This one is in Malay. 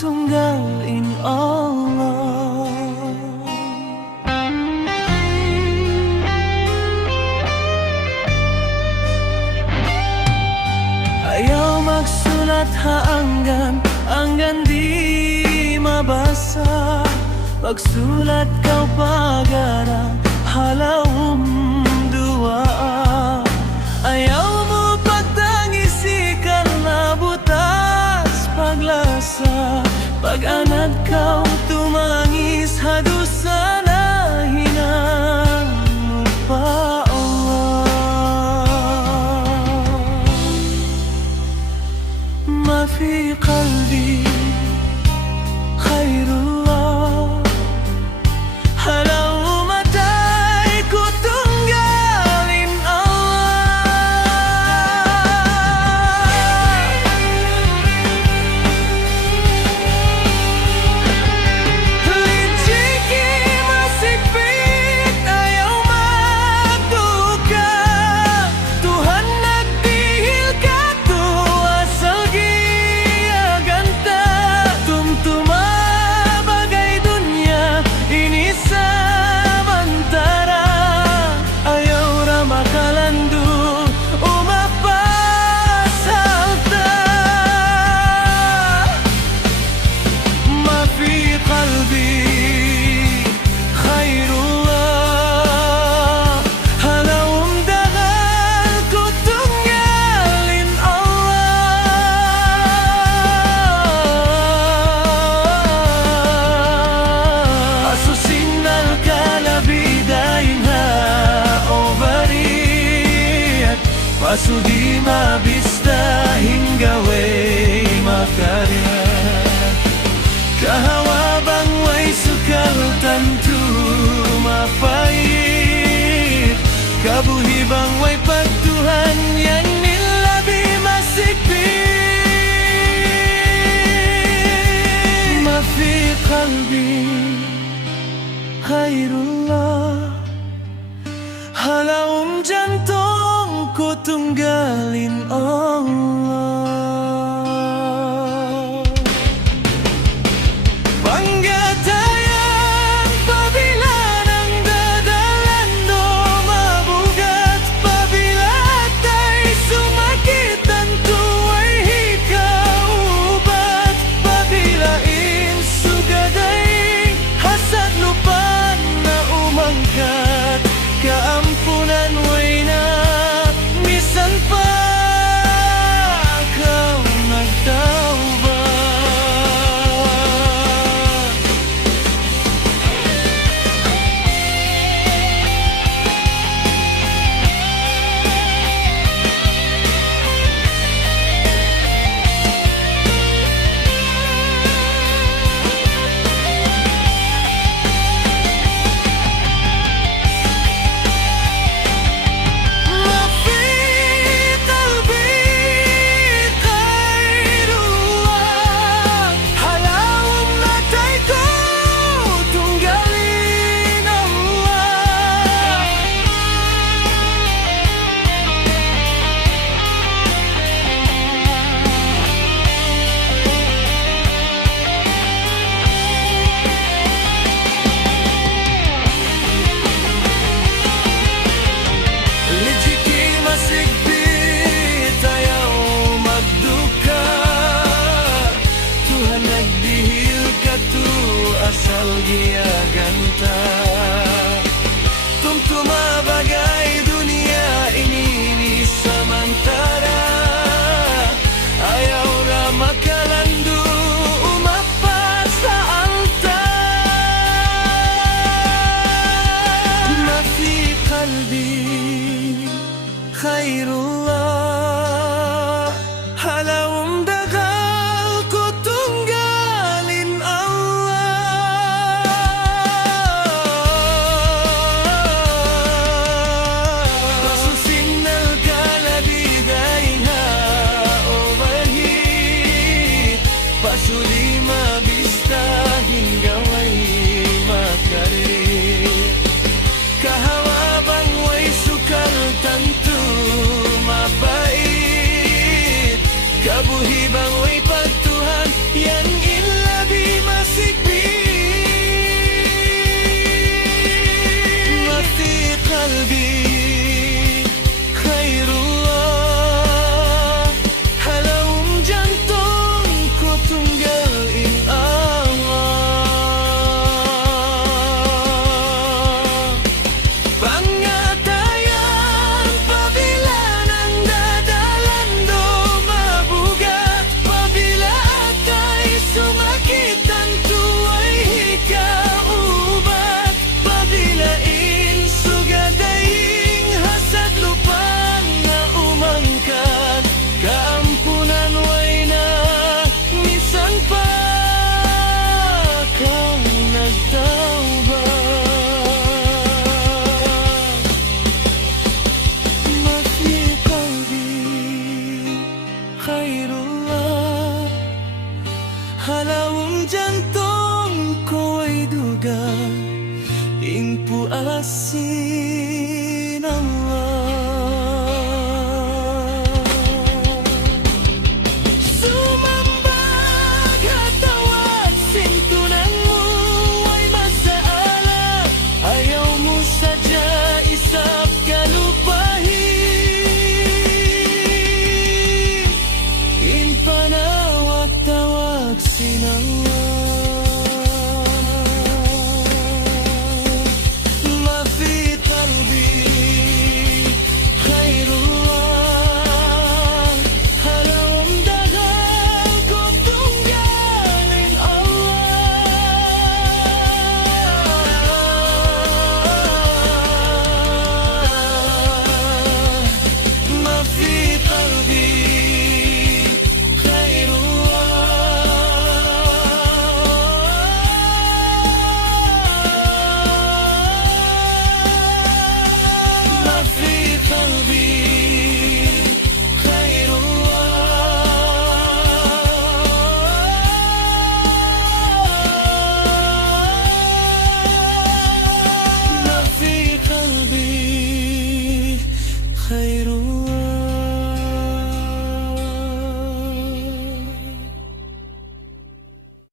tunggalin Allah. Ayaw magsulat anggan di mabasa. Pagsulat kau pagara halawom dua. Ayaw mo pagtangisikan na butas paglasa. Pag-anad kau tumangis hadusa na hinang mo pa Allah. Ma fi qalbi khairullah. Halau matay ko tunggalin Lijiki masikpit ayaw magduka. Tuhan nagdihil ka to asal giyaganta. Tumtuma bagay dunya ini samantara. Ayaw ra makalandu umapasalta. Ma fi qalbi khairullah. Halawom dangal ko tunggalin Allah. Asusinal ka labidayin ha overit. Pasudi mabista hingga way makariat. Kahawabang way sukal tantu mapait. Kabuhibang way pagtuhan yan nilabi masikpit. Ma fi qalbi khairullah. Halawom jantong ko tunggalin Allah. Panggatayan pabila ng dadalando mabugat. Pabila tay sumakitan tuway hikaubat. Pabilain sugaday hasad lupan na umangkat. Kaampunan way na misan pa kau nagtaubat. Ma fi qalbi khairullah. Halawom matay ko tunggalin Allah. Lijiki masikpit ayaw magduka. Tuhan nagdihil ka to asal giyaganta. Tumtuma bagay dunia ini ni samantara. Ayaw ra makalandu umapas sa altar. Ma fi qalbi khairullah. Halawom dagal ko tunggalin Allah. Halawang jantong ko ay duga, impuasin Sumambag hatawat sintunan mo ay masaalam. Ayaw mo sadya isap kalupahin. Impanawag-tawag sinangwa.